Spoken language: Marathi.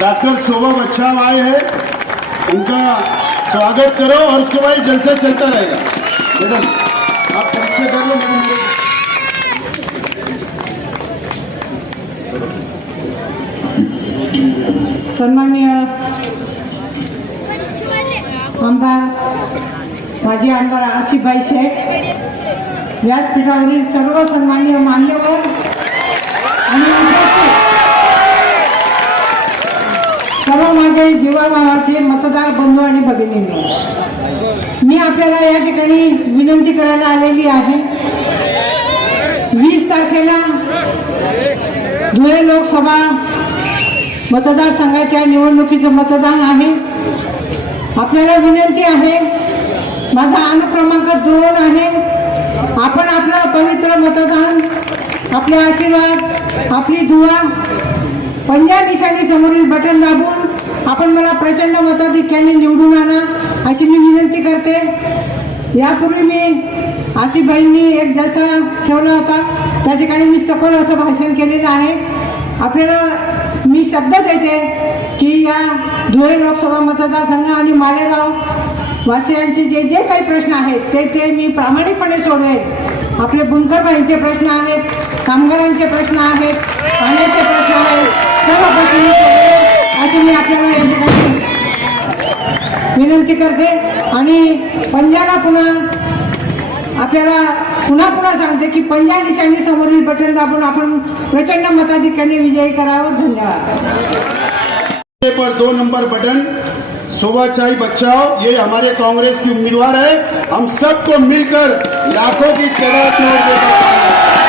डॉक्टर शोभा बच्चाव आए हैं, उनका स्वागत करो और उसके बाद जलसा चलता रहेगा। मैडम आप परिचय कर लो। मैडम सन्माननीय आमदार माजी आमदार आसिफभाई शेख, व्यासपीठावरील सर्व सन्माननीय मान्यवर आणि सर्व माझे जीवाभावाचे मतदार बंधू आणि भगिनींनो, मी आपल्याला या ठिकाणी विनंती करायला आलेली आहे। 20 तारखेला धुळे लोकसभा मतदारसंघाच्या निवडणुकीचं मतदान आहे। आपल्याला विनंती आहे, माझा अनुक्रमांक 2 आहे। आपण आपलं पवित्र मतदान, आपले आशीर्वाद, आपली दुआ पंजा निशाणी समोरील बटन दाबून आपण मला प्रचंड मताधिक्याने निवडून आणा अशी मी विनंती करते। यापूर्वी मी आसिफभाईंनी एक जलसा ठेवला होता, त्या ठिकाणी मी सखोल असं भाषण केलेलं आहे। आपल्याला मी शब्द देते की या धुळे लोकसभा मतदारसंघ आणि मालेगाव वासियांचे जे जे काही प्रश्न आहेत ते मी प्रामाणिकपणे सोडवेन। आपले बुनकरबाईंचे प्रश्न आहेत, कामगारांचे प्रश्न आहेत, पाण्याचे प्रश्न आहेत, सर्व प्रश्न मी सोडवेन अशी मी आपल्याला या ठिकाणी विनंती करते। आणि पंजाला पुन्हा आपल्याला पुन्हा सांगते की पंजा निशाणी समोरील बटन दाबून आपण प्रचंड मताधिक्याने विजयी करावं। धन्यवाद। पर 2 नंबर बटन शोभाचाई बच्चाव, ये हमारे कांग्रेस की उम्मीदवार है। हम सबको मिलकर लाखों की तादाद में